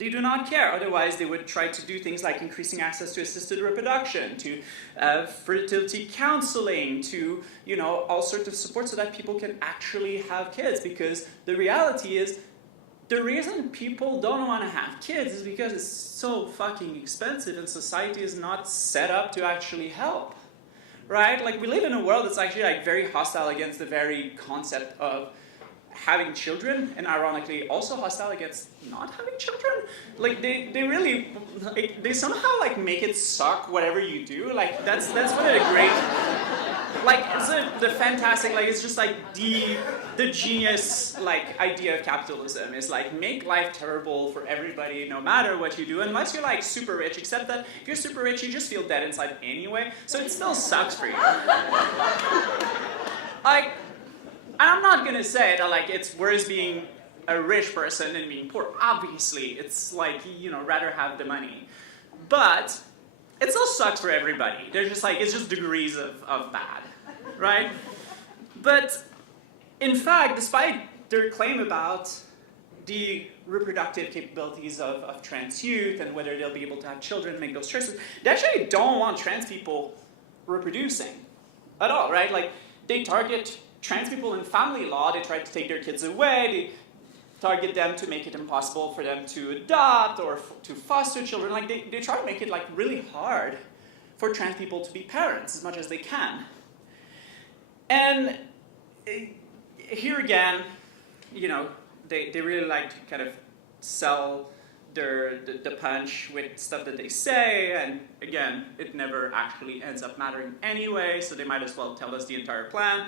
They do not care. Otherwise, they would try to do things like increasing access to assisted reproduction, to fertility counseling, to all sorts of support so that people can actually have kids. Because the reality is, the reason people don't want to have kids is because it's so fucking expensive, and society is not set up to actually help, right? Like, we live in a world that's actually like very hostile against the very concept of having children, and ironically also hostile against not having children. Like, they really, like, they somehow like make it suck whatever you do. Like, that's one of the great, like, it's the fantastic, like, it's just like the genius like idea of capitalism is like, make life terrible for everybody no matter what you do, unless you're like super rich, except that if you're super rich you just feel dead inside anyway, so it still sucks for you. Like, I'm not gonna say that like it's worse being a rich person than being poor. Obviously, it's like, rather have the money. But it still sucks for everybody. There's just like, it's just degrees of bad, right? But in fact, despite their claim about the reproductive capabilities of trans youth and whether they'll be able to have children, make those choices, they actually don't want trans people reproducing at all, right? Like, they target trans people in family law. They try to take their kids away. They target them to make it impossible for them to adopt or to foster children. Like, they try to make it like really hard for trans people to be parents as much as they can. And here again, they really like to kind of sell the punch with stuff that they say, and again, it never actually ends up mattering anyway, so they might as well tell us the entire plan.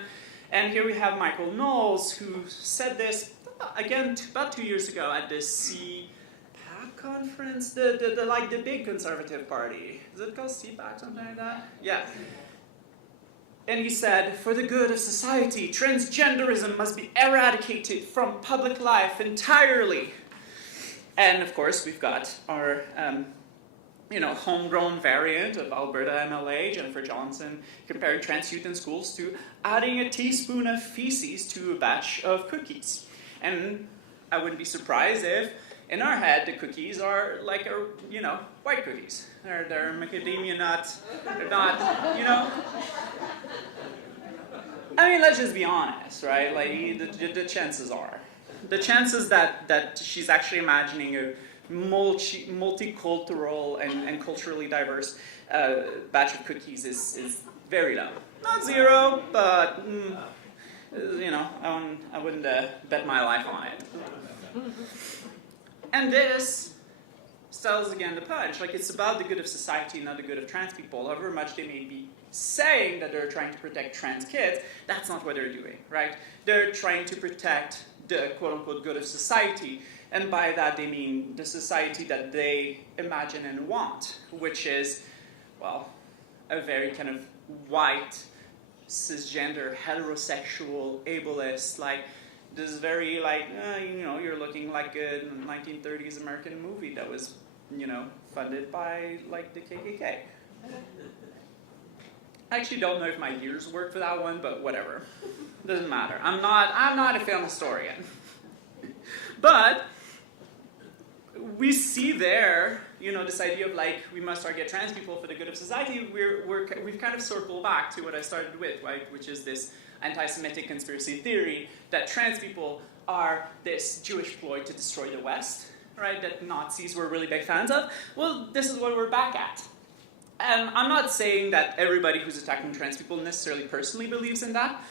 And here we have Michael Knowles, who said this, again, about 2 years ago at the CPAC conference, the big conservative party. Is it called CPAC, something like that? Yeah. And he said, for the good of society, transgenderism must be eradicated from public life entirely. And of course, we've got our homegrown variant of Alberta MLA, Jennifer Johnson, comparing trans youth in schools to adding a teaspoon of feces to a batch of cookies. And I wouldn't be surprised if, in our head, the cookies are like, white cookies. They're macadamia nuts. They're not, I mean, let's just be honest, right? Like, the chances are. The chances that she's actually imagining a multicultural and culturally diverse batch of cookies is very low. Not zero, but I wouldn't bet my life on it. And this sells again the punch. Like, it's about the good of society, not the good of trans people. However much they may be saying that they're trying to protect trans kids, that's not what they're doing, right? They're trying to protect the quote-unquote good of society. And by that, they mean the society that they imagine and want, which is, well, a very kind of white, cisgender, heterosexual, ableist, like, this very, like, you're looking like a 1930s American movie that was, funded by, like, the KKK. I actually don't know if my ears work for that one, but whatever. Doesn't matter. I'm not a film historian. But we see there, this idea of like, we must target trans people for the good of society. We've kind of circled back to what I started with, right? Which is this anti-Semitic conspiracy theory that trans people are this Jewish ploy to destroy the West, right? That Nazis were really big fans of. Well, this is what we're back at. And I'm not saying that everybody who's attacking trans people necessarily personally believes in that,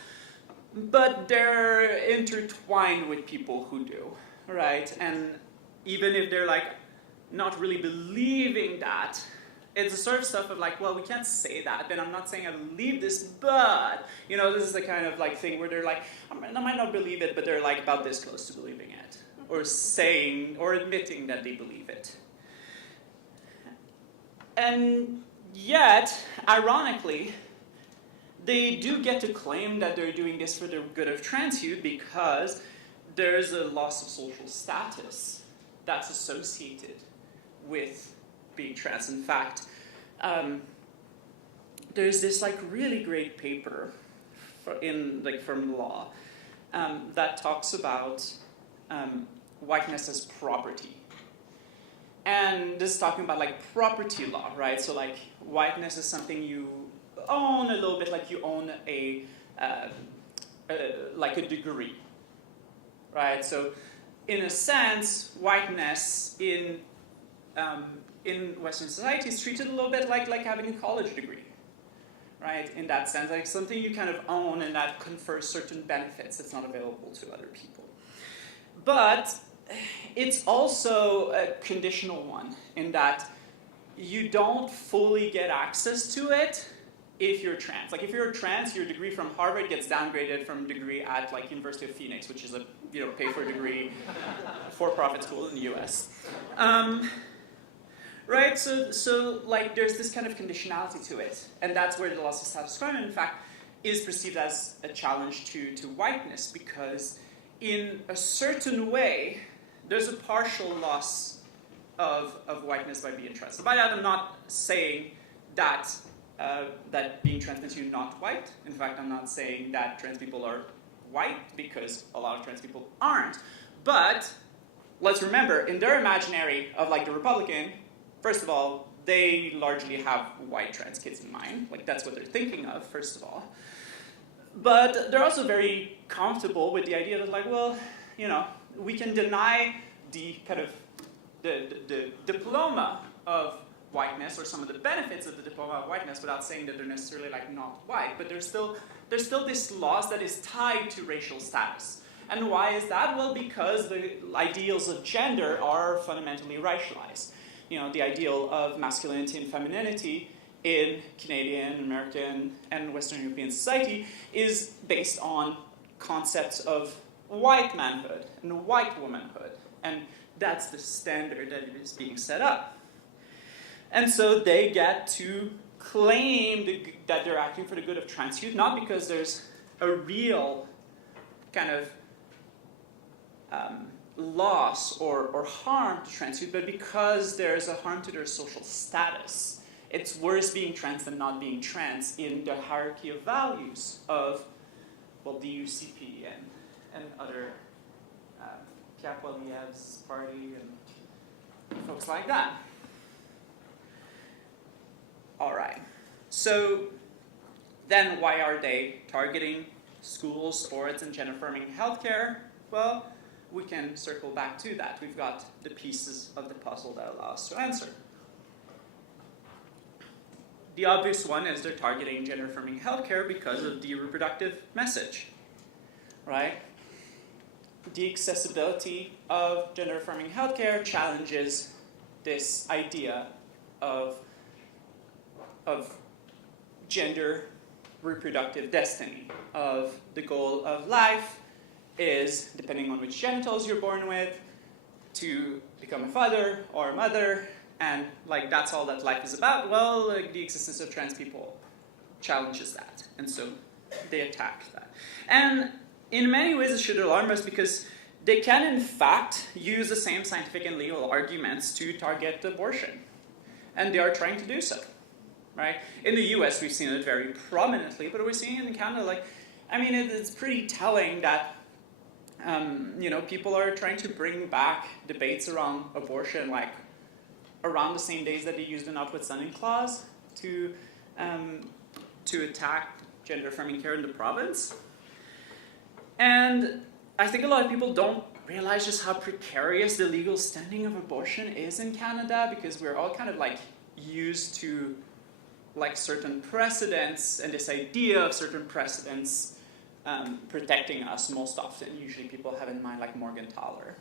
but they're intertwined with people who do, right? And even if they're like not really believing that, it's the sort of stuff of like, well, we can't say that, but I'm not saying I believe this, but, this is the kind of like thing where they're like, I might not believe it, but they're like about this close to believing it, or saying, or admitting that they believe it. And yet, ironically, they do get to claim that they're doing this for the good of trans youth because there's a loss of social status that's associated with being trans. In fact, there's this like really great paper from law that talks about whiteness as property. And this is talking about like property law, right? So like whiteness is something you own a little bit, like you own like a degree, right? So in a sense, whiteness in Western society is treated a little bit like having a college degree, right? In that sense, like something you kind of own and that confers certain benefits that's not available to other people. But it's also a conditional one in that you don't fully get access to it if you're trans. Like if you're trans, your degree from Harvard gets downgraded from degree at like University of Phoenix, which is a pay-for degree for-profit school in the US. Right, so like there's this kind of conditionality to it, and that's where the loss of status quo, in fact, is perceived as a challenge to whiteness, because in a certain way, there's a partial loss of whiteness by being trans. So by that, I'm not saying that that being trans makes you not white. In fact, I'm not saying that trans people are white, because a lot of trans people aren't. But let's remember, in their imaginary of like the Republican, first of all, they largely have white trans kids in mind. Like that's what they're thinking of, first of all. But they're also very comfortable with the idea that like, well, we can deny the kind of the diploma of whiteness or some of the benefits of the diploma of whiteness without saying that they're necessarily like not white. But there's still this loss that is tied to racial status. And why is that? Well, because the ideals of gender are fundamentally racialized. The ideal of masculinity and femininity in Canadian, American, and Western European society is based on concepts of white manhood and white womanhood. And that's the standard that is being set up. And so they get to claim that they're acting for the good of trans youth, not because there's a real kind of loss or harm to trans youth, but because there's a harm to their social status. It's worse being trans than not being trans in the hierarchy of values of, well, the UCP and other Kapwaliev's party and folks like that. All right. So then why are they targeting schools, sports, and gender-affirming healthcare? Well, we can circle back to that. We've got the pieces of the puzzle that allow us to answer. The obvious one is they're targeting gender-affirming healthcare because of the reproductive message, right? The accessibility of gender-affirming healthcare challenges this idea of gender reproductive destiny, of the goal of life is, depending on which genitals you're born with, to become a father or a mother, and like that's all that life is about. Well, like, the existence of trans people challenges that, and so they attack that. And in many ways it should alarm us, because they can in fact use the same scientific and legal arguments to target abortion, and they are trying to do so, right? In the US we've seen it very prominently, but we're seeing it in Canada. Like, I mean, it's pretty telling that people are trying to bring back debates around abortion, like around the same days that they used the notwithstanding clause to attack gender-affirming care in the province. And I think a lot of people don't realize just how precarious the legal standing of abortion is in Canada, because we're all kind of like used to like certain precedents and this idea of certain precedents protecting us most often. Usually people have in mind like Morgenthaler.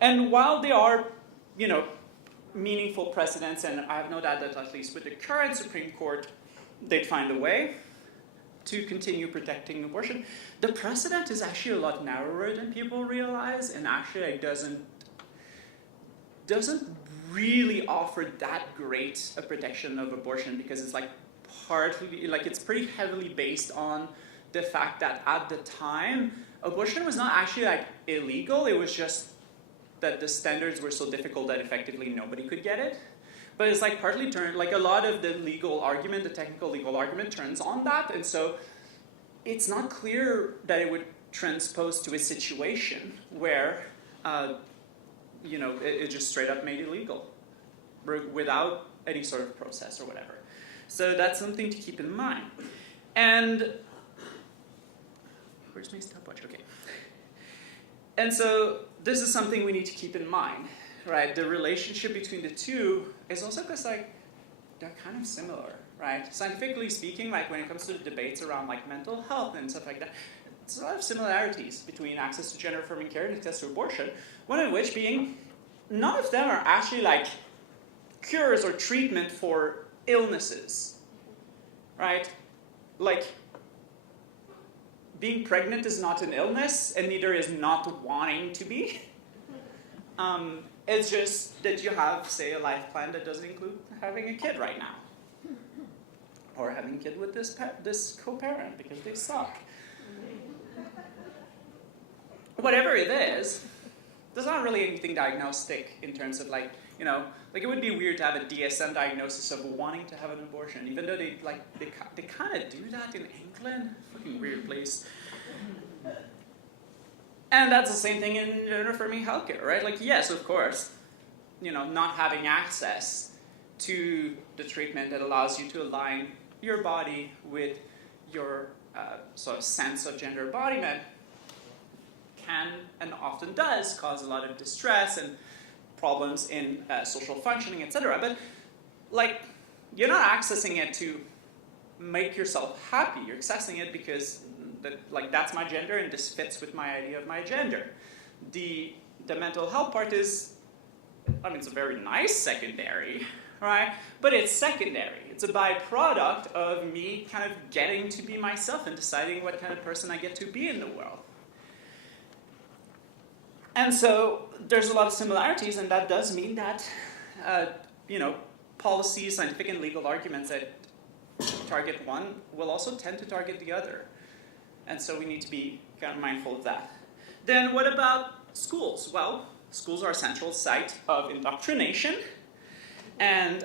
And while they are, meaningful precedents, and I have no doubt that at least with the current Supreme Court, they'd find a way to continue protecting abortion, the precedent is actually a lot narrower than people realize, and actually it doesn't really offer that great a protection of abortion, because it's like partly, like it's pretty heavily based on the fact that at the time, abortion was not actually like illegal, it was just that the standards were so difficult that effectively nobody could get it. But it's like partly turned, like a lot of the legal argument, the technical legal argument turns on that, and so it's not clear that it would transpose to a situation where, it just straight up made illegal without any sort of process or whatever. So that's something to keep in mind. And where's my stopwatch? Okay. And so this is something we need to keep in mind, right? The relationship between the two is also because like they're kind of similar, right? Scientifically speaking, like when it comes to the debates around like mental health and stuff like that, there's a lot of similarities between access to gender-affirming care and access to abortion. One of which being, none of them are actually like cures or treatment for illnesses, right? Like, being pregnant is not an illness, and neither is not wanting to be. It's just that you have, say, a life plan that doesn't include having a kid right now. Or having a kid with this co-parent, because they suck. Whatever it is, there's not really anything diagnostic in terms of like, you know, like it would be weird to have a DSM diagnosis of wanting to have an abortion, even though they kind of do that in England. Fucking weird place. And that's the same thing in gender-affirming healthcare, right? Like, yes, of course, you know, not having access to the treatment that allows you to align your body with your sort of sense of gender embodiment can and often does cause a lot of distress and problems in social functioning, etc. But like, you're not accessing it to make yourself happy. You're accessing it because that's my gender and this fits with my idea of my gender. The mental health part is, I mean, it's a very nice secondary, right? But it's secondary. It's a byproduct of me kind of getting to be myself and deciding what kind of person I get to be in the world. And so there's a lot of similarities, and that does mean that, you know, policies, scientific and legal arguments that target one will also tend to target the other. And so we need to be kind of mindful of that. Then what about schools? Well, schools are a central site of indoctrination and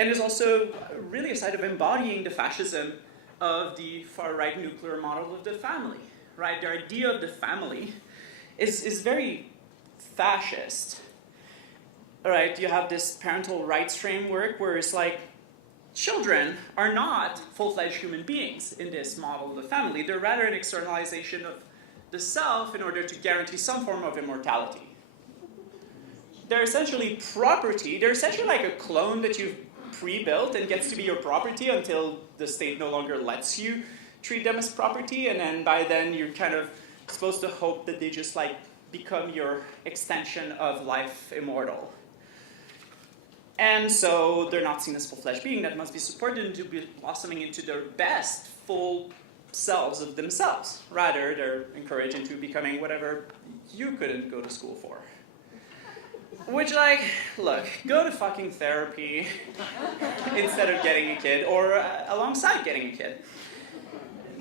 is also really a site of embodying the fascism of the far-right nuclear model of the family, right? The idea of the family is very fascist, right? You have this parental rights framework where it's like, children are not full-fledged human beings in this model of the family. They're rather an externalization of the self in order to guarantee some form of immortality. They're essentially property. They're essentially like a clone that you've pre-built and gets to be your property until the state no longer lets you treat them as property, and then by then you're kind of supposed to hope that they just like become your extension of life immortal. And so they're not seen as full-fledged being that must be supported into blossoming into their best full selves of themselves. Rather, they're encouraged into becoming whatever you couldn't go to school for. Which, like, look, go to fucking therapy instead of getting a kid, or alongside getting a kid.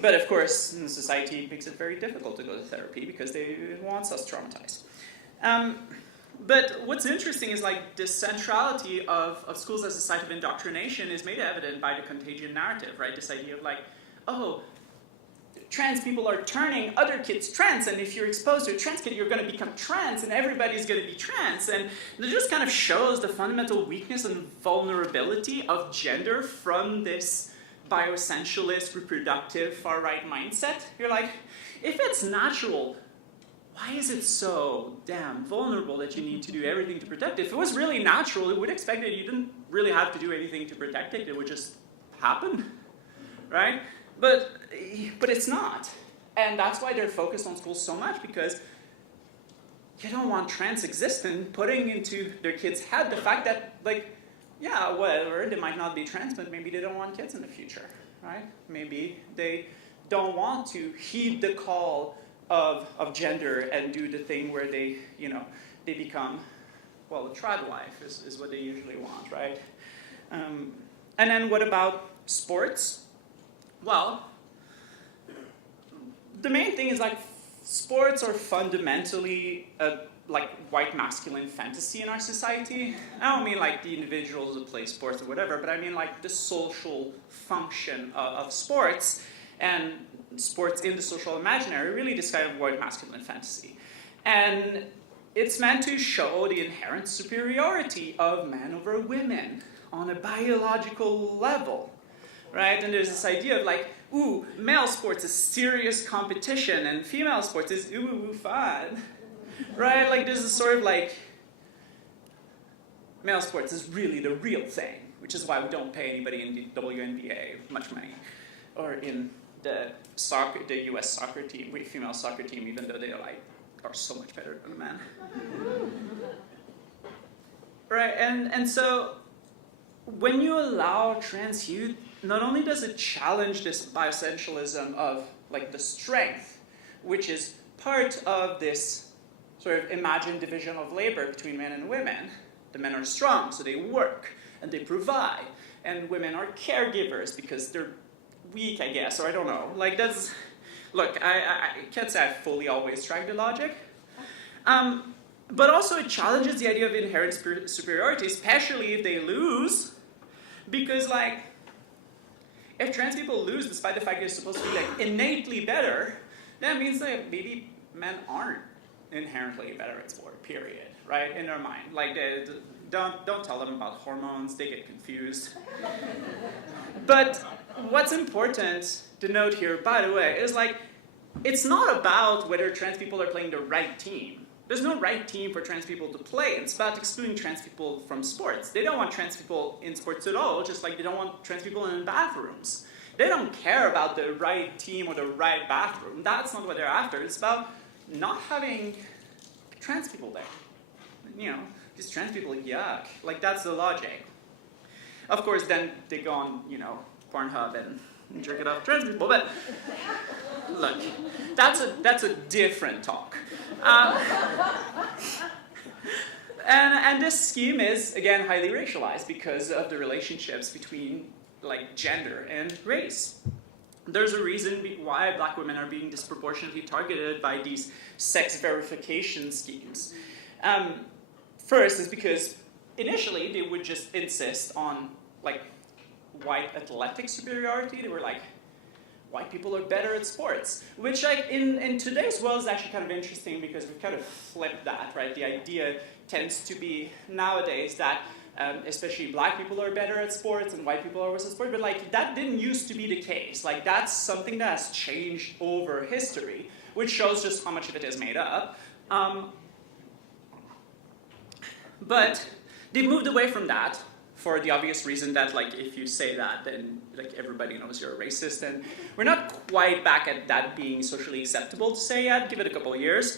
But of course, society makes it very difficult to go to therapy because they want us traumatized. But what's interesting is like the centrality of schools as a site of indoctrination is made evident by the contagion narrative, right? This idea of like, oh, trans people are turning other kids trans, and if you're exposed to a trans kid, you're going to become trans, and everybody's going to be trans. And it just kind of shows the fundamental weakness and vulnerability of gender from this bioessentialist, reproductive, far-right mindset. You're like, if it's natural, why is it so damn vulnerable that you need to do everything to protect it? If it was really natural, it would expect that you didn't really have to do anything to protect it. It would just happen, right? But it's not. And that's why they're focused on schools so much, because you don't want trans existence putting into their kids' head the fact that, like, yeah, whatever, they might not be trans, but maybe they don't want kids in the future, right? Maybe they don't want to heed the call of gender and do the thing where they, you know, they become, well, a trad wife is what they usually want, right? And then what about sports? Well, the main thing is like sports are fundamentally like white masculine fantasy in our society. I don't mean like the individuals that play sports or whatever, but I mean like the social function of sports, and sports in the social imaginary really this kind of white masculine fantasy. And it's meant to show the inherent superiority of men over women on a biological level, right? And there's this idea of like, ooh, male sports is serious competition and female sports is ooh, fun, right? Like there's this sort of like, male sports is really the real thing, which is why we don't pay anybody in the WNBA much money, or in the US soccer team, female soccer team, even though they like are so much better than the men. Right, and so when you allow trans youth, not only does it challenge this bioessentialism of like the strength, which is part of this sort of imagined division of labor between men and women. The men are strong, so they work and they provide, and women are caregivers because they're weak, I guess, or I don't know. Like that's, look, I can't say I fully always track the logic. But also it challenges the idea of inherent superiority, especially if they lose, because like, if trans people lose despite the fact they're supposed to be like innately better, that means that maybe men aren't inherently better at sport, period, right, in their mind. Like, don't tell them about hormones, they get confused. But what's important to note here, by the way, is like, it's not about whether trans people are playing the right team. There's no right team for trans people to play. It's about excluding trans people from sports. They don't want trans people in sports at all, just like they don't want trans people in bathrooms. They don't care about the right team or the right bathroom. That's not what they're after. It's about not having trans people there. You know, these trans people, yuck. Like, that's the logic. Of course, then they go on, you know, Pornhub and jerk it off trans people, but look, that's a different talk. And this scheme is, again, highly racialized because of the relationships between, like, gender and race. There's a reason why black women are being disproportionately targeted by these sex verification schemes. First is because initially they would just insist on, like, white athletic superiority. They were like, white people are better at sports, which like in today's world is actually kind of interesting because we've kind of flipped that, right? The idea tends to be nowadays that especially black people are better at sports and white people are worse at sports, but like that didn't used to be the case. Like that's something that has changed over history, which shows just how much of it is made up. But they moved away from that for the obvious reason that, like, if you say that, then, like, everybody knows you're a racist, and we're not quite back at that being socially acceptable to say yet. Give it a couple of years.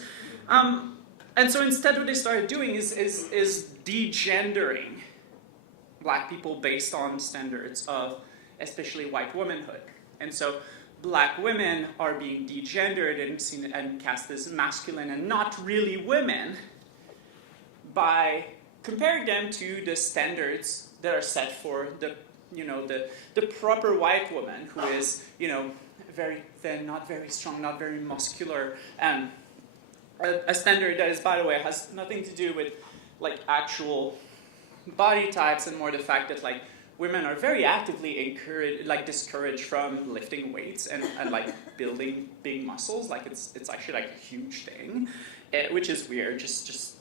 And so instead what they started doing is degendering black people based on standards of especially white womanhood. And so black women are being degendered and seen and cast as masculine and not really women by comparing them to the standards that are set for the, you know, the proper white woman who is, you know, very thin, not very strong, not very muscular, and a standard that is, by the way, has nothing to do with like actual body types and more the fact that like women are very actively discouraged from lifting weights and like building big muscles. Like it's actually like a huge thing, which is weird. Just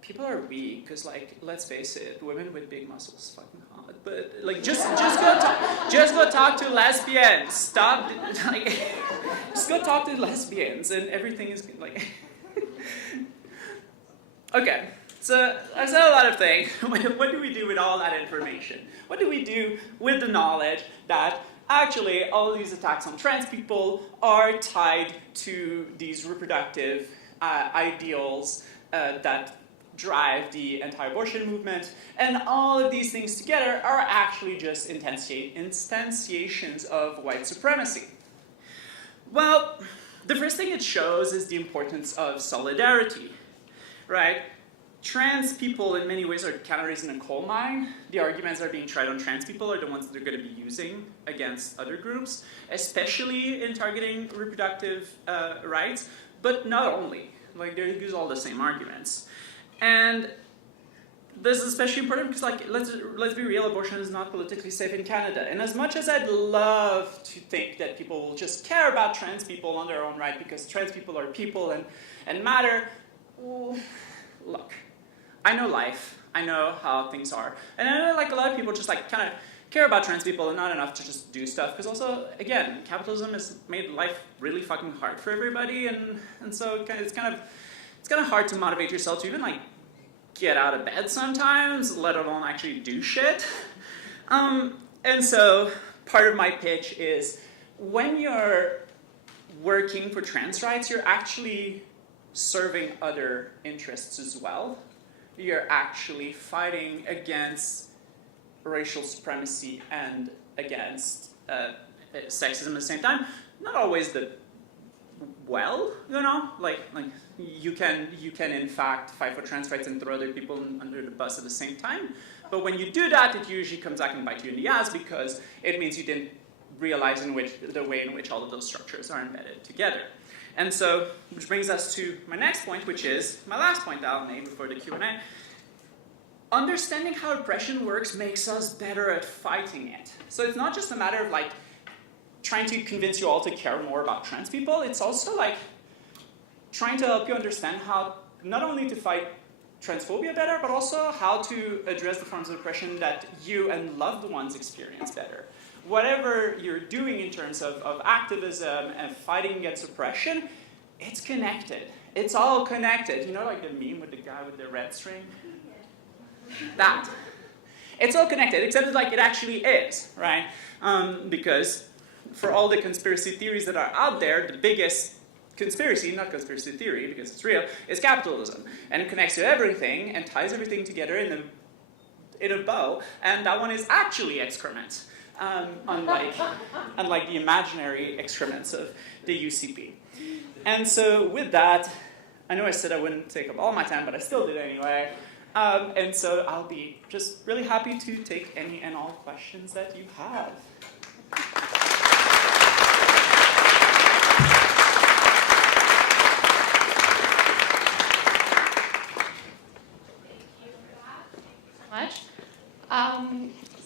people are weak because, like, let's face it, women with big muscles fucking hot. But like, just go talk to lesbians. Stop, like, just go talk to lesbians, and everything is like. Okay, so I said a lot of things. What do we do with all that information? What do we do with the knowledge that actually all these attacks on trans people are tied to these reproductive ideals that drive the anti-abortion movement, and all of these things together are actually just instantiations of white supremacy? Well, the first thing it shows is the importance of solidarity, right? Trans people in many ways are canaries in a coal mine. The arguments that are being tried on trans people are the ones that they're going to be using against other groups, especially in targeting reproductive rights, but not only. Like, they use all the same arguments. And this is especially important because, like, let's be real, abortion is not politically safe in Canada. And as much as I'd love to think that people will just care about trans people on their own right because trans people are people and matter, well, look, I know life, I know how things are, and I know, like, a lot of people just, like, kind of care about trans people and not enough to just do stuff, because also, again, capitalism has made life really fucking hard for everybody, and so it's kind of hard to motivate yourself to even, like, get out of bed sometimes, let alone actually do shit. And so part of my pitch is when you're working for trans rights, you're actually serving other interests as well. You're actually fighting against racial supremacy and against sexism at the same time. Not always like you can in fact fight for trans rights and throw other people under the bus at the same time. But when you do that, it usually comes back and bites you in the ass because it means you didn't realize the way in which all of those structures are embedded together. And so, which brings us to my next point, which is my last point that I'll make before the Q&A. Understanding how oppression works makes us better at fighting it. So it's not just a matter of, like, trying to convince you all to care more about trans people. It's also, like, trying to help you understand how not only to fight transphobia better, but also how to address the forms of oppression that you and loved ones experience better. Whatever you're doing in terms of activism and fighting against oppression, it's connected. It's all connected. You know, like the meme with the guy with the red string? That. It's all connected, except that, like, it actually is, right? Because for all the conspiracy theories that are out there, the biggest conspiracy, not conspiracy theory because it's real, is capitalism. And it connects to everything and ties everything together in a bow. And that one is actually excrement, unlike the imaginary excrements of the UCP. And so with that, I know I said I wouldn't take up all my time, but I still did anyway. And so I'll be just really happy to take any and all questions that you have.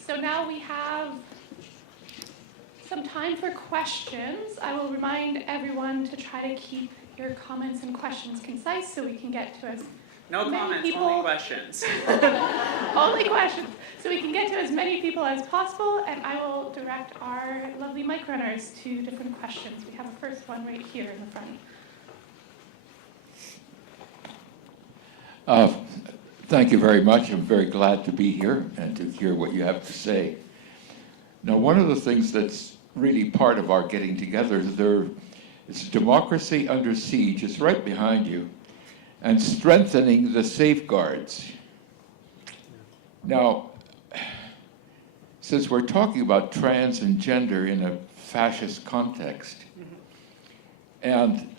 So now we have some time for questions. I will remind everyone to try to keep your comments and questions concise so we can get to as No many comments, people. only questions. Only questions. So we can get to as many people as possible, and I will direct our lovely mic runners to different questions. We have a first one right here in the front. Thank you very much. I'm very glad to be here and to hear what you have to say. Now, one of the things that's really part of our getting together is democracy under siege. It's right behind you, and strengthening the safeguards. Now, since we're talking about trans and gender in a fascist context, and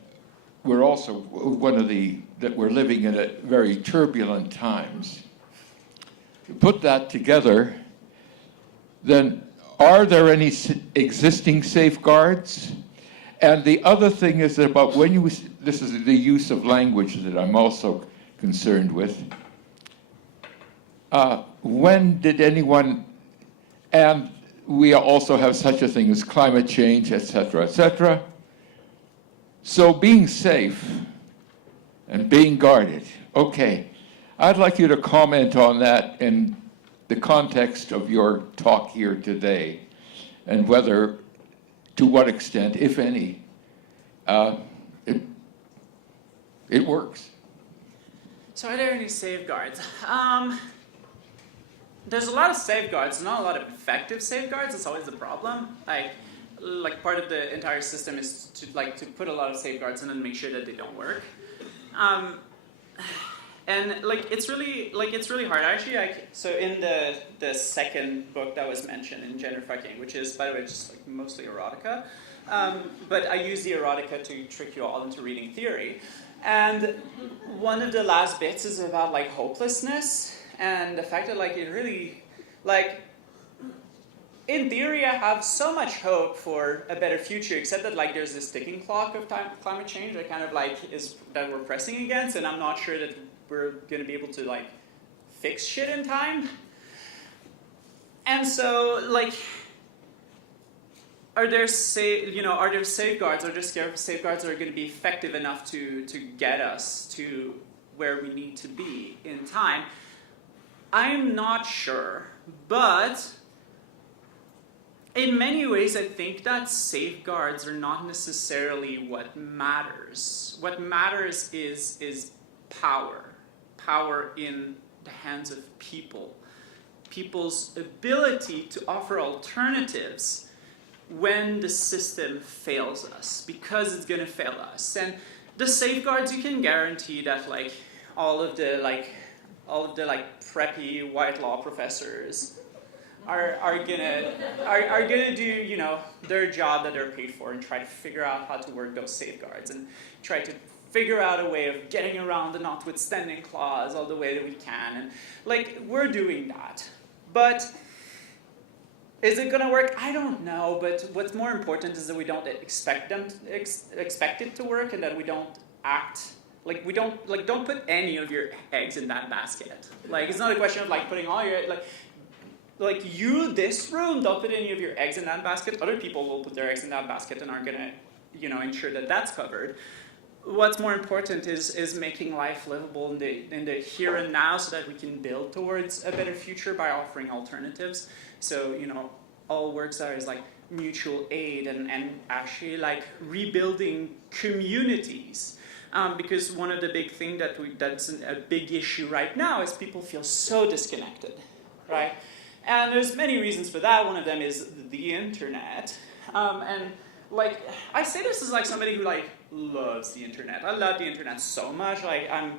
we're also that we're living in a very turbulent times. To put that together, then are there any existing safeguards? And the other thing is that about this is the use of language that I'm also concerned with. When did anyone, and we also have such a thing as climate change, et cetera, so being safe and being guarded. Okay, I'd like you to comment on that in the context of your talk here today, and whether, to what extent, if any, it works. So are there any safeguards? There's a lot of safeguards, not a lot of effective safeguards. It's always the problem. Like part of the entire system is to put a lot of safeguards and then make sure that they don't work. And it's really hard. Actually, so in the second book that was mentioned in Gender Fucking, which is, by the way, just like mostly erotica, but I use the erotica to trick you all into reading theory. And one of the last bits is about like hopelessness and the fact that it really in theory, I have so much hope for a better future, except that there's this ticking clock of climate change that kind of that we're pressing against, and I'm not sure that we're going to be able to fix shit in time. And so, like, are there safeguards, or just safeguards that are going to be effective enough to get us to where we need to be in time? I'm not sure, but in many ways I think that safeguards are not necessarily what matters. What matters is power. Power in the hands of people. People's ability to offer alternatives when the system fails us, because it's going to fail us. And the safeguards, you can guarantee that like all of the preppy white law professors are gonna do, you know, their job that they're paid for and try to figure out how to work those safeguards and try to figure out a way of getting around the notwithstanding clause all the way that we can. And like, we're doing that. But is it gonna work? I don't know, but what's more important is that we don't expect it to work, and that we don't act like we don't put any of your eggs in that basket. Like, it's not a question of like putting all your this room, don't put any of your eggs in that basket. Other people will put their eggs in that basket and aren't gonna, you know, ensure that that's covered. What's more important is making life livable in the here and now, so that we can build towards a better future by offering alternatives. So, you know, all works there is like mutual aid and actually like rebuilding communities. Because one of the big things that's a big issue right now is people feel so disconnected, right? And there's many reasons for that. One of them is the internet. And like, I say this as like somebody who like loves the internet. I love the internet so much. Like, I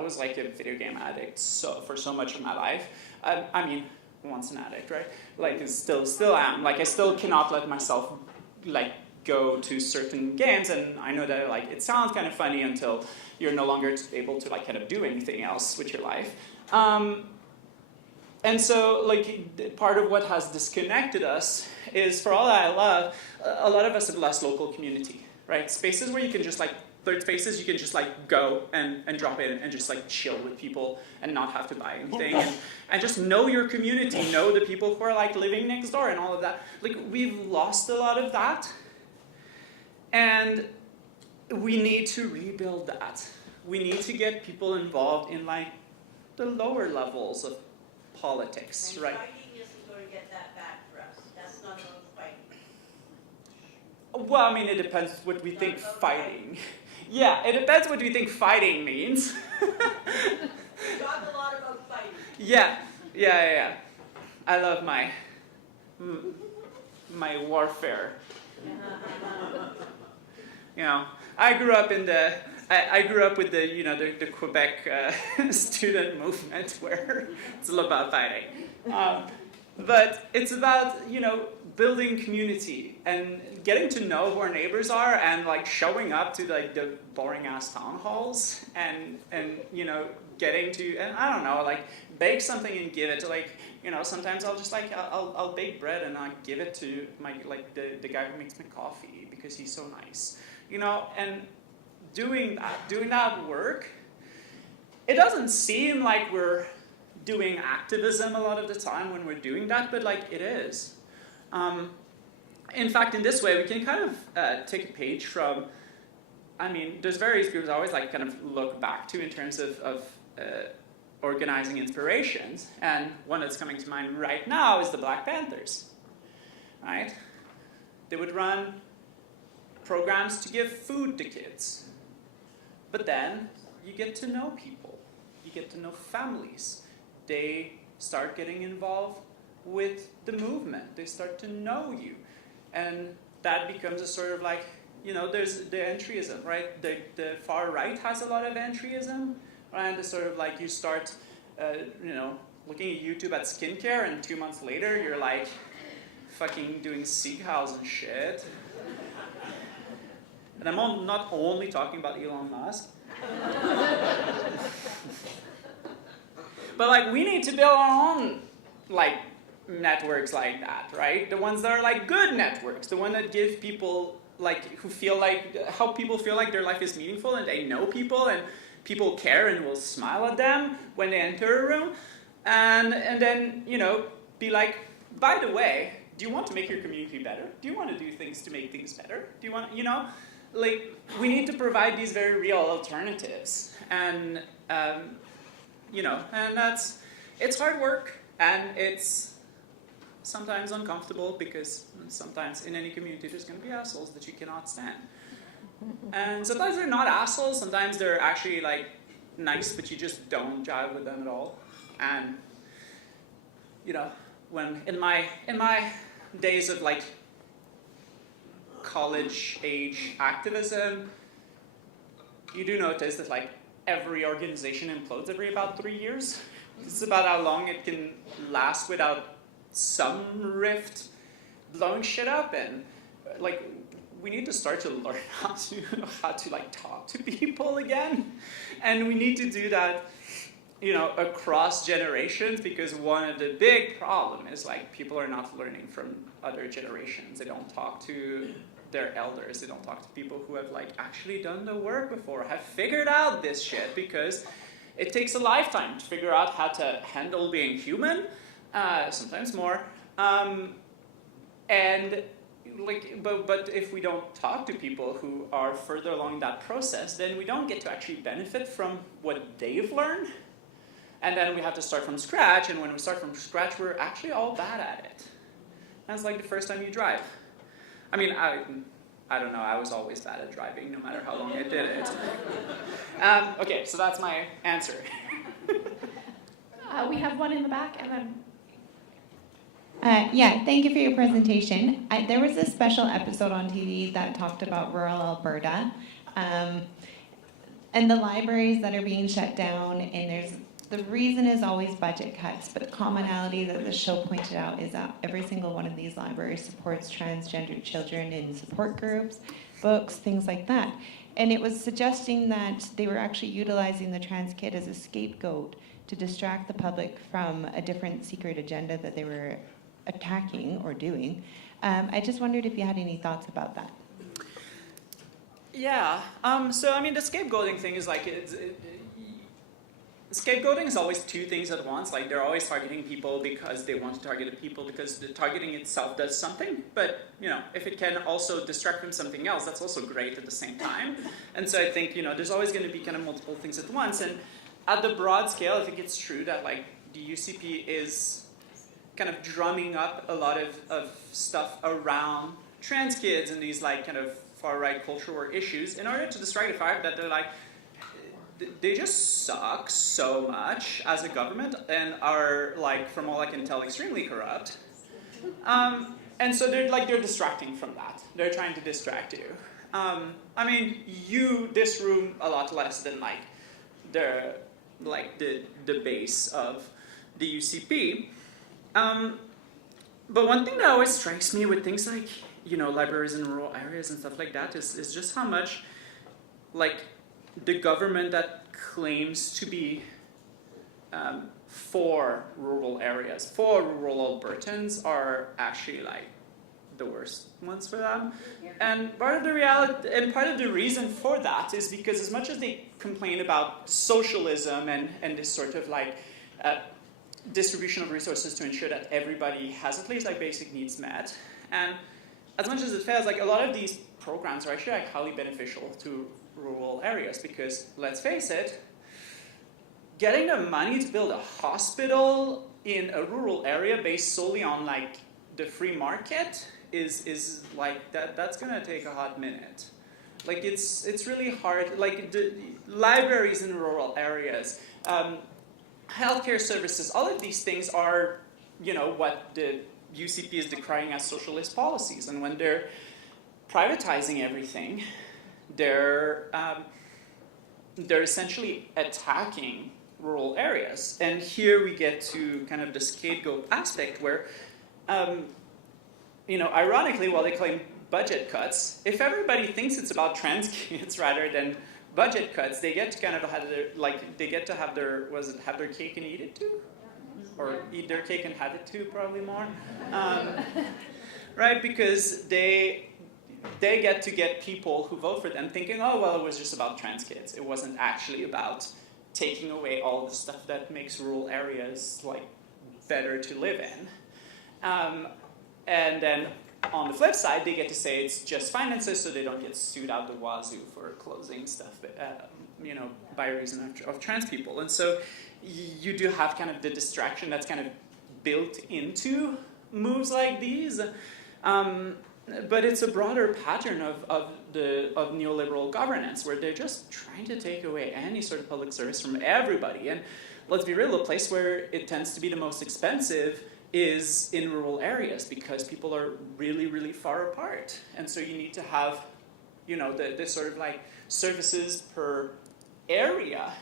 was like a video game addict for so much of my life. I mean, once an addict, right? Like, still am. Like, I still cannot let myself like go to certain games, and I know that like it sounds kind of funny until you're no longer able to like kind of do anything else with your life. And so, like, part of what has disconnected us is, for all that I love, a lot of us have lost local community, right? Spaces where you can just, like, third spaces you can just, like, go and drop in and just, like, chill with people and not have to buy anything. And just know your community, know the people who are, like, living next door and all of that. Like, we've lost a lot of that. And we need to rebuild that. We need to get people involved in, like, the lower levels of politics, and right? fighting isn't going to get that back for us. That's not about fighting. Well, I mean, it depends what we think fighting. Yeah, it depends what we think fighting means. We talk a lot about fighting. Yeah. I love my warfare. You know, I grew up with the the Quebec student movement, where it's all about fighting. But it's about, building community and getting to know who our neighbors are, and like showing up to like the boring ass town halls and getting to, and I don't know, like bake something and give it to, like, sometimes I'll just like I'll bake bread and I give it to my the guy who makes my coffee because he's so nice. And doing that work, it doesn't seem like we're doing activism a lot of the time when we're doing that, but like it is. In fact, in this way, we can kind of take a page from, there's various groups I always like kind of look back to in terms of organizing inspirations, and one that's coming to mind right now is the Black Panthers, right? They would run programs to give food to kids. But then you get to know people. You get to know families. They start getting involved with the movement. They start to know you. And that becomes a sort of like, there's the entryism, right? The far right has a lot of entryism. And the sort of like you start, looking at YouTube at skincare, and 2 months later you're like fucking doing Seaghals and shit. And I'm not only talking about Elon Musk. But like, we need to build our own like networks like that, right? The ones that are like good networks, the one that give people like who feel like, help people feel like their life is meaningful and they know people, and people care and will smile at them when they enter a room, and then, you know, be like, by the way, do you want to make your community better? Do you want to do things to make things better? Do you want, you know, like, we need to provide these very real alternatives, and you know, and it's hard work, and it's sometimes uncomfortable, because sometimes in any community there's going to be assholes that you cannot stand. And sometimes they're not assholes, sometimes they're actually like nice, but you just don't jive with them at all. And you know, when in my days of like college age activism, you do notice that like every organization implodes every about 3 years. It's about how long it can last without some rift blowing shit up. And like, we need to start to learn how to like talk to people again, and we need to do that, you know, across generations, because one of the big problem is like people are not learning from other generations. They don't talk to their elders. They don't talk to people who have like actually done the work before, have figured out this shit, because it takes a lifetime to figure out how to handle being human, sometimes more, and like, but if we don't talk to people who are further along that process, then we don't get to actually benefit from what they've learned. And then we have to start from scratch, and when we start from scratch, we're actually all bad at it. That's like the first time you drive. I mean, I don't know, I was always bad at driving, no matter how long I did it. Okay, so that's my answer. We have one in the back, and then... Yeah, thank you for your presentation. There was a special episode on TV that talked about rural Alberta, and the libraries that are being shut down, and the reason is always budget cuts, but the commonality that the show pointed out is that every single one of these libraries supports transgendered children in support groups, books, things like that. And it was suggesting that they were actually utilizing the trans kid as a scapegoat to distract the public from a different secret agenda that they were attacking or doing. I just wondered if you had any thoughts about that. Yeah, so I mean, the scapegoating thing is like, scapegoating is always two things at once. Like, they're always targeting people because they want to target people, because the targeting itself does something. But, you know, if it can also distract from something else, that's also great at the same time. And so I think, you know, there's always going to be kind of multiple things at once. And at the broad scale, I think it's true that, like, the UCP is kind of drumming up a lot of stuff around trans kids and these, like, kind of far-right cultural war issues in order to distract the fact that they're, like, they just suck so much as a government and are, like, from all I can tell, extremely corrupt. And so they're distracting from that. They're trying to distract you. I mean, this room a lot less than like the base of the UCP. But one thing that always strikes me with things like, you know, libraries in rural areas and stuff like that is just how much, like, the government that claims to be for rural areas, for rural Albertans, are actually like the worst ones for them. And part of the reason for that is because as much as they complain about socialism and this sort of like distribution of resources to ensure that everybody has at least like basic needs met, and as much as it fails, like a lot of these programs are actually like highly beneficial to rural areas, because let's face it, getting the money to build a hospital in a rural area based solely on like the free market is like that's gonna take a hot minute. Like it's really hard. Like the libraries in rural areas, healthcare services, all of these things are, you know, what the UCP is decrying as socialist policies, and when they're privatizing everything, they're essentially attacking rural areas. And here we get to kind of the scapegoat aspect where, you know, ironically, while they claim budget cuts, if everybody thinks it's about trans kids rather than budget cuts, they get to kind of have their, like, they get to have their, have their cake and eat it too? Or eat their cake and have it too, probably more. Right, because they get to get people who vote for them thinking, oh, well, it was just about trans kids. It wasn't actually about taking away all the stuff that makes rural areas like better to live in. And then on the flip side, they get to say it's just finances, so they don't get sued out the wazoo for closing stuff, by reason of trans people. And so you do have kind of the distraction that's kind of built into moves like these. But it's a broader pattern of neoliberal governance where they're just trying to take away any sort of public service from everybody. And let's be real, the place where it tends to be the most expensive is in rural areas because people are really, really far apart. And so you need to have, the sort of like services per area.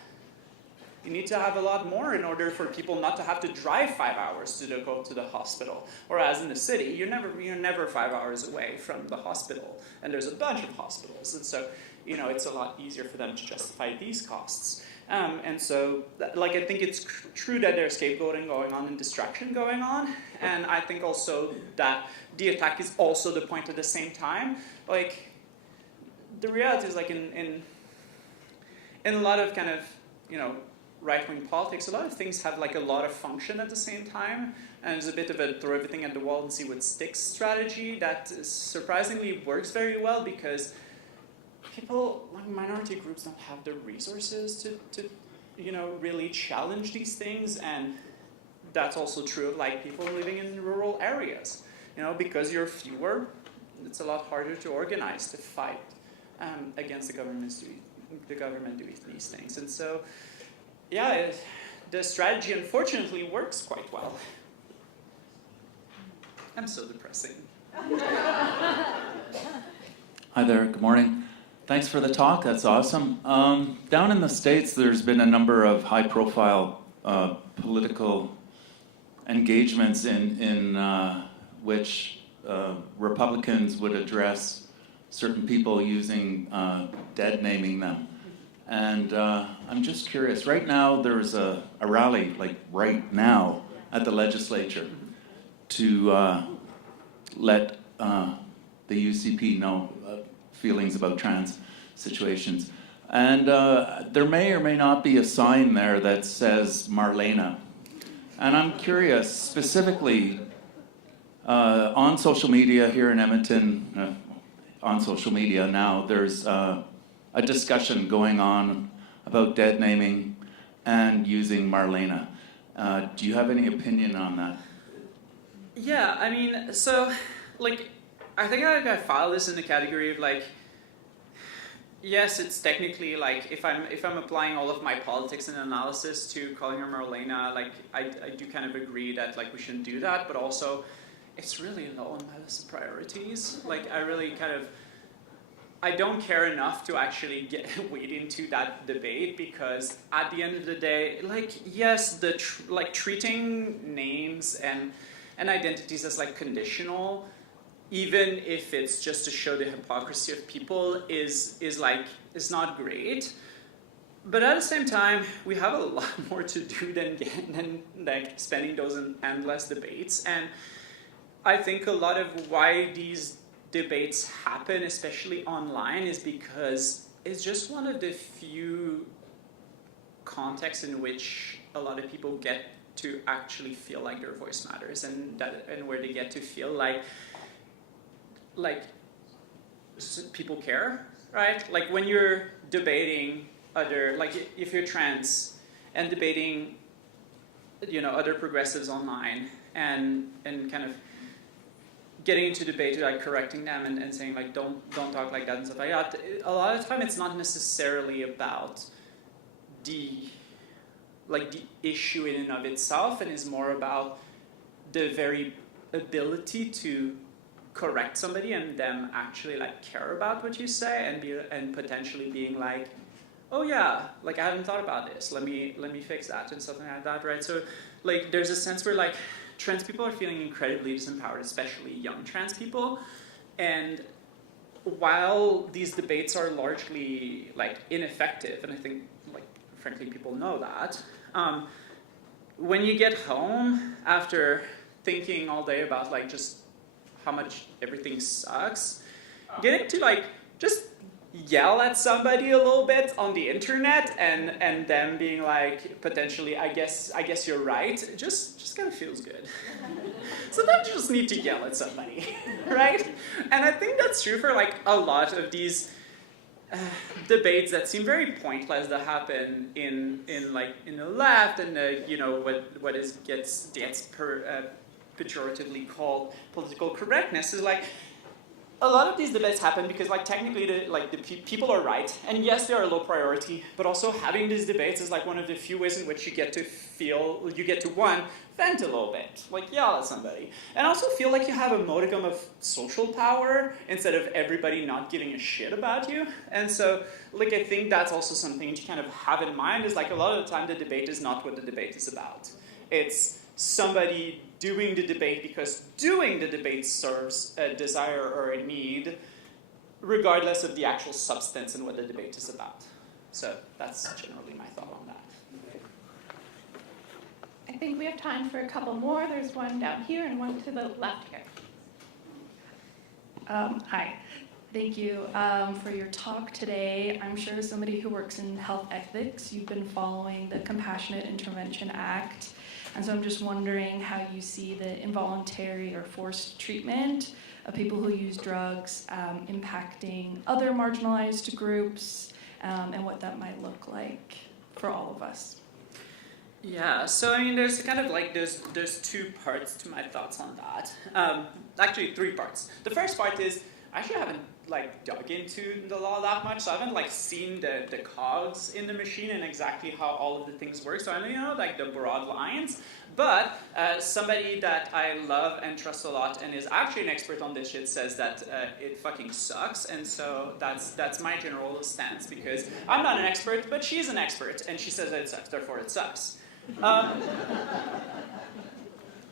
You need to have a lot more in order for people not to have to drive 5 hours to go to the hospital. Whereas in the city, you're never 5 hours away from the hospital, and there's a bunch of hospitals, and so it's a lot easier for them to justify these costs. And so, I think it's true that there's scapegoating going on and distraction going on, and I think also that the attack is also the point at the same time. Like, the reality is, like in a lot of kind of right-wing politics, a lot of things have like a lot of function at the same time, and there's a bit of a throw everything at the wall and see what sticks strategy that surprisingly works very well because people, like minority groups, don't have the resources to really challenge these things, and that's also true of like people living in rural areas. Because you're fewer, it's a lot harder to organize to fight against the government doing these things, and so. Yeah, the strategy unfortunately works quite well. I'm so depressing. Hi there, good morning. Thanks for the talk, that's awesome. Down in the States, there's been a number of high-profile political engagements in which Republicans would address certain people using dead naming them. And I'm just curious, right now there's a rally, like right now, at the legislature to let the UCP know feelings about trans situations. And there may or may not be a sign there that says Marlena. And I'm curious, specifically, on social media here in Edmonton, on social media now, there's a discussion going on about dead naming and using Marlena. Do you have any opinion on that? Yeah, I mean, so, I think I file this in the category of, yes, it's technically, if I'm applying all of my politics and analysis to calling her Marlena, I do kind of agree that, we shouldn't do that, but also, it's really low on my list of priorities. I don't care enough to actually wade into that debate because at the end of the day, yes, treating names and identities as conditional, even if it's just to show the hypocrisy of people, is not great. But at the same time, we have a lot more to do than spending those endless debates. And I think a lot of why these debates happen, especially online, is because it's just one of the few contexts in which a lot of people get to actually feel like their voice matters, and where they get to feel like people care, right? When you're debating if you're trans and debating, other progressives online and kind of getting into debate, correcting them and saying don't talk like that and stuff like that. A lot of the time, it's not necessarily about the issue in and of itself, and is more about the very ability to correct somebody and them actually care about what you say and potentially being oh yeah, I haven't thought about this. Let me fix that and something like that, right? So there's a sense where trans people are feeling incredibly disempowered, especially young trans people. And while these debates are largely ineffective, and I think frankly people know that, when you get home after thinking all day about just how much everything sucks, getting to like just yell at somebody a little bit on the internet and them being like potentially I guess you're right just kind of feels good. Sometimes you just need to yell at somebody, right? And I think that's true for like a lot of these debates that seem very pointless that happen in the left and what gets pejoratively called political correctness is like a lot of these debates happen because like technically the people are right, and yes they are a low priority, but also having these debates is like one of the few ways in which you get to one, vent a little bit, like yell at somebody, and also feel like you have a modicum of social power instead of everybody not giving a shit about you. And so like I think that's also something to kind of have in mind is like a lot of the time the debate is not what the debate is about. It's somebody doing the debate because doing the debate serves a desire or a need, regardless of the actual substance and what the debate is about. So that's generally my thought on that. I think we have time for a couple more. There's one down here and one to the left here. Hi. Thank you for your talk today. I'm sure as somebody who works in health ethics, you've been following the Compassionate Intervention Act. And so I'm just wondering how you see the involuntary or forced treatment of people who use drugs impacting other marginalized groups and what that might look like for all of us. Yeah, so I mean, there's kind of like there's two parts to my thoughts on that. Actually, three parts. The first part is I actually haven't like dug into the law that much, so I haven't like seen the cogs in the machine and exactly how all of the things work. So I only know like the broad lines. But somebody that I love and trust a lot and is actually an expert on this shit says that it fucking sucks, and so that's my general stance because I'm not an expert, but she's an expert, and she says that it sucks, therefore it sucks.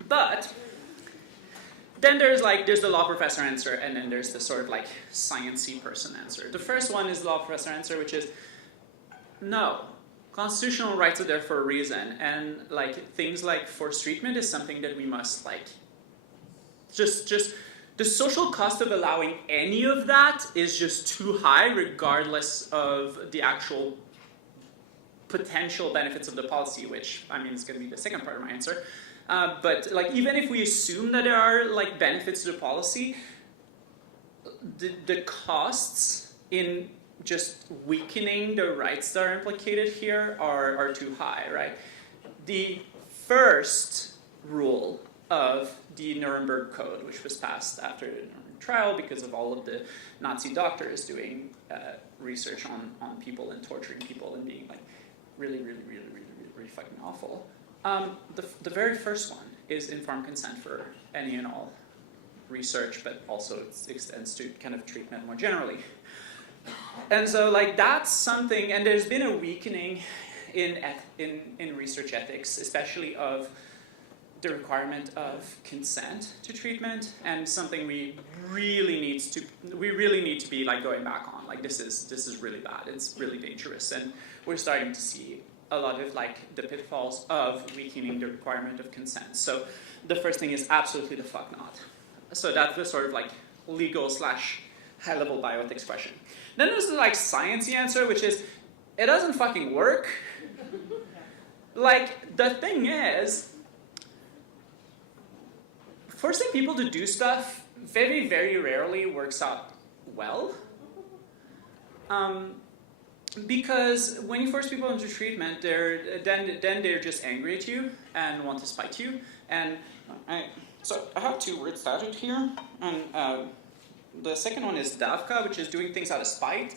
But then there's the law professor answer, and then there's the sort of like sciencey person answer. The first one is the law professor answer, which is no. Constitutional rights are there for a reason, and like things like forced treatment is something that we must like just the social cost of allowing any of that is just too high regardless of the actual potential benefits of the policy, which I mean is going to be the second part of my answer. But like even if we assume that there are like benefits to the policy, the costs in just weakening the rights that are implicated here are too high, right? The first rule of the Nuremberg Code, which was passed after the Nuremberg trial because of all of the Nazi doctors doing research on people and torturing people and being like really fucking awful. The very first one is informed consent for any and all research, but also it extends to kind of treatment more generally. And so, like, that's something, and there's been a weakening in research ethics, especially of the requirement of consent to treatment, and something we really need to be like going back on. Like, this is really bad. It's really dangerous, and we're starting to see a lot of like the pitfalls of weakening the requirement of consent. So, the first thing is absolutely the fuck not. So that's the sort of like legal / high-level bioethics question. Then there's the like sciencey answer, which is, it doesn't fucking work. Like, the thing is, forcing people to do stuff very, very rarely works out well. Because when you force people into treatment, then they're just angry at you and want to spite you. And so I have two words started here, and the second one is davka, which is doing things out of spite.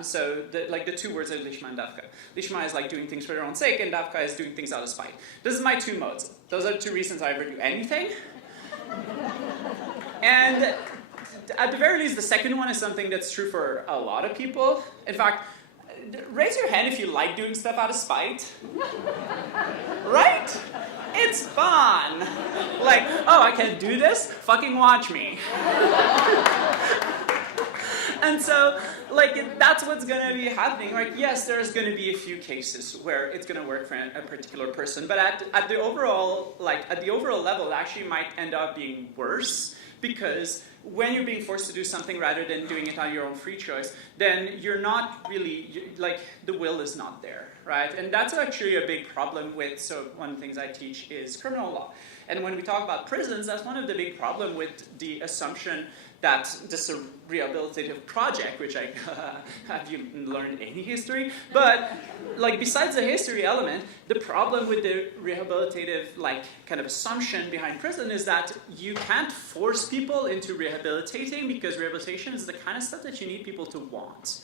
So the two words are lishma and davka. Lishma is like doing things for their own sake, and davka is doing things out of spite. This is my two modes. Those are the two reasons I ever do anything. And at the very least, the second one is something that's true for a lot of people. In fact, raise your hand if you like doing stuff out of spite. Right? It's fun. Like, oh, I can't do this? Fucking watch me. And so, like, that's what's going to be happening. Like, yes, there's going to be a few cases where it's going to work for a particular person, but at the overall level, it actually might end up being worse because when you're being forced to do something rather than doing it on your own free choice, then you're not really, like, the will is not there, right? And that's actually a big problem with, so one of the things I teach is criminal law. And when we talk about prisons, that's one of the big problem with the assumption that this is a rehabilitative project, which have you learned any history? But like besides the history element, the problem with the rehabilitative like kind of assumption behind prison is that you can't force people into rehabilitating because rehabilitation is the kind of stuff that you need people to want.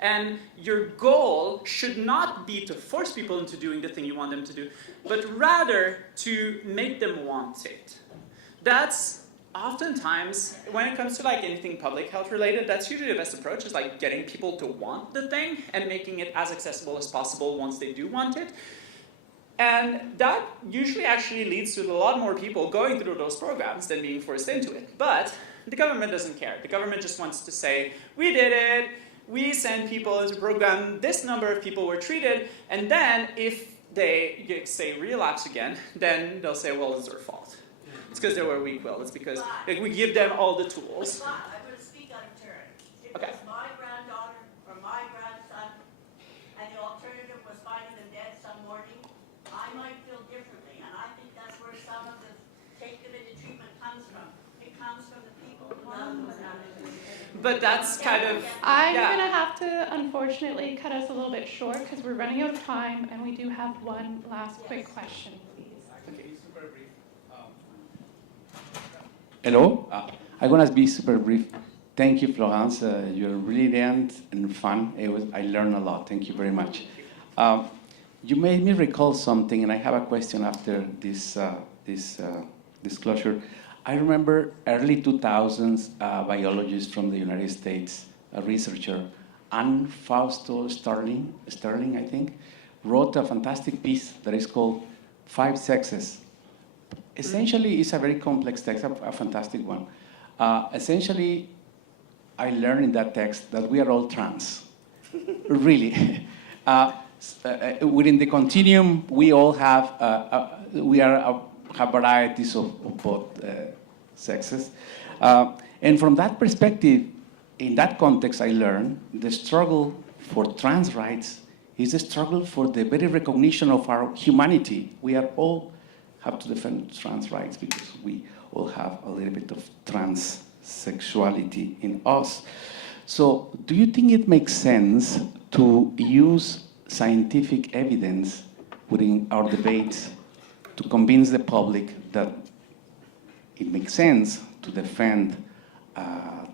And your goal should not be to force people into doing the thing you want them to do, but rather to make them want it. That's oftentimes, when it comes to like anything public health related, that's usually the best approach, is like getting people to want the thing and making it as accessible as possible once they do want it. And that usually actually leads to a lot more people going through those programs than being forced into it. But the government doesn't care. The government just wants to say, we did it, we sent people into a program, this number of people were treated, and then if they, say, relapse again, then they'll say, well, it's their fault. It's because they were weak-willed. It's because like, we give them all the tools. But I'm going to speak out of turn. If Okay. it was my granddaughter or my grandson, and the alternative was finding them dead some morning, I might feel differently. And I think that's where some of the take them into treatment comes from. It comes from the people who love them and have it. But that's kind of, I'm yeah. gonna have to unfortunately cut us a little bit short because we're running out of time and we do have one last quick question, please. Hello, I'm gonna be super brief. Thank you, Florence. You're brilliant and fun. I learned a lot. Thank you very much. You made me recall something, and I have a question after this disclosure. I remember early 2000s, a biologist from the United States, a researcher, Anne Fausto Sterling, I think, wrote a fantastic piece that is called Five Sexes. Essentially, it's a very complex text, a fantastic one. Essentially, I learned in that text that we are all trans, really. Within the continuum, we all have, have varieties of both sexes. And from that perspective, in that context, I learned the struggle for trans rights is a struggle for the very recognition of our humanity. We are all have to defend trans rights because we all have a little bit of transsexuality in us. So do you think it makes sense to use scientific evidence within our debates to convince the public that it makes sense to defend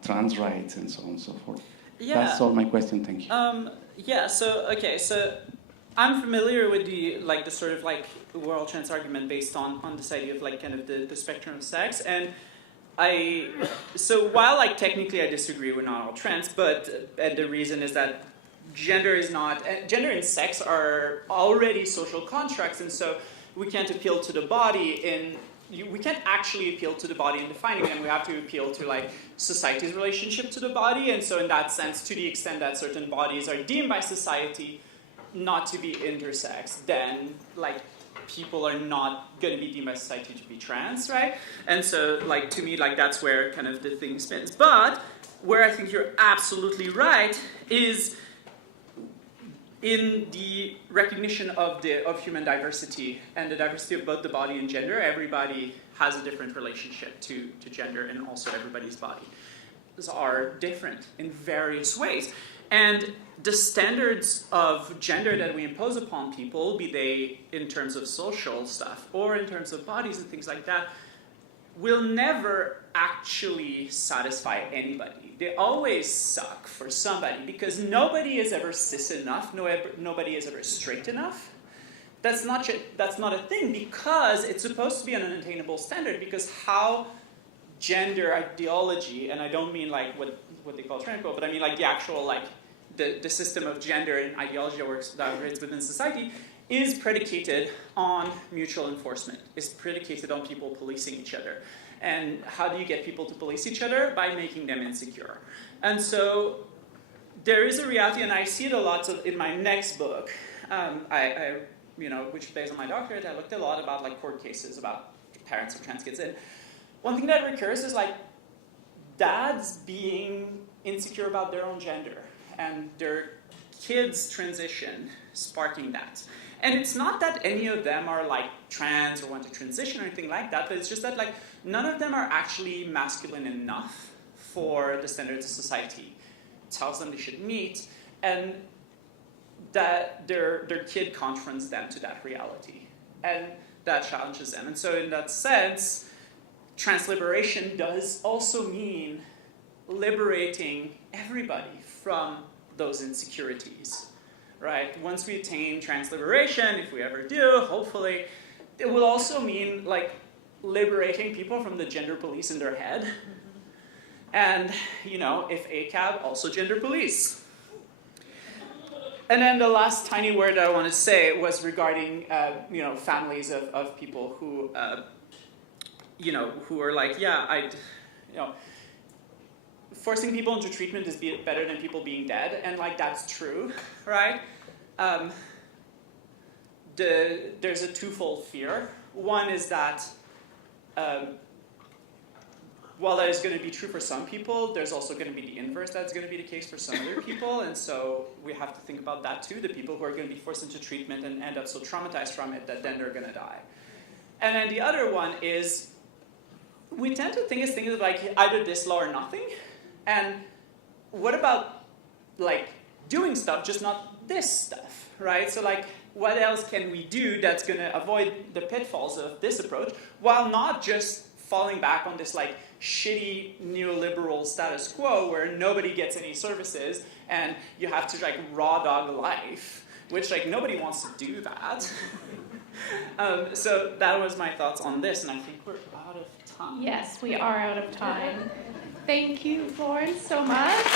trans rights and so on and so forth? Yeah. That's all my question, thank you. Yeah, so I'm familiar with the sort of like we're all trans argument based on this idea of like kind of the spectrum of sex, and while like technically I disagree we're not all trans, but the reason is that gender and sex are already social constructs, and so we can't appeal to the body we can't actually appeal to the body in defining them. We have to appeal to like society's relationship to the body, and so in that sense, to the extent that certain bodies are deemed by society not to be intersex, then like people are not going to be deemed by society to be trans, right? And so like to me, like that's where kind of the thing spins. But where I think you're absolutely right is in the recognition of human diversity and the diversity of both the body and gender. Everybody has a different relationship to gender, and also everybody's bodies are different in various ways. And the standards of gender that we impose upon people, be they in terms of social stuff or in terms of bodies and things like that, will never actually satisfy anybody. They always suck for somebody because nobody is ever cis enough, nobody is ever straight enough. That's not a thing because it's supposed to be an unattainable standard, because how gender ideology, and I don't mean like what they call trans, but I mean like the actual like the system of gender and ideology that operates within society is predicated on mutual enforcement, is predicated on people policing each other. And how do you get people to police each other? By making them insecure. And so there is a reality, and I see it a lot in my next book, which is based on my doctorate. I looked a lot about like court cases about parents of trans kids. And one thing that recurs is like dads being insecure about their own gender and their kids' transition sparking that. And it's not that any of them are like trans or want to transition or anything like that, but it's just that like none of them are actually masculine enough for the standards of society tells them they should meet, and that their kid confronts them to that reality. And that challenges them. And so in that sense, trans liberation does also mean liberating everybody from those insecurities, right? Once we attain trans liberation, if we ever do, hopefully, it will also mean like liberating people from the gender police in their head. And, you know, if ACAB, also gender police. And then the last tiny word I want to say was regarding, you know, families of people who, you know, who are like, yeah, you know, forcing people into treatment is better than people being dead, and like that's true, right? There's a twofold fear. One is that while that is going to be true for some people, there's also going to be the inverse that's going to be the case for some other people, and so we have to think about that too, the people who are going to be forced into treatment and end up so traumatized from it that then they're going to die. And then the other one is, we tend to think of like either this law or nothing, and what about like doing stuff, just not this stuff, right? So like, what else can we do that's going to avoid the pitfalls of this approach, while not just falling back on this like shitty neoliberal status quo where nobody gets any services and you have to like raw dog life, which like nobody wants to do that. So that was my thoughts on this, and I think we're out of time. Yes, we are out of time. Thank you, Florence, so much.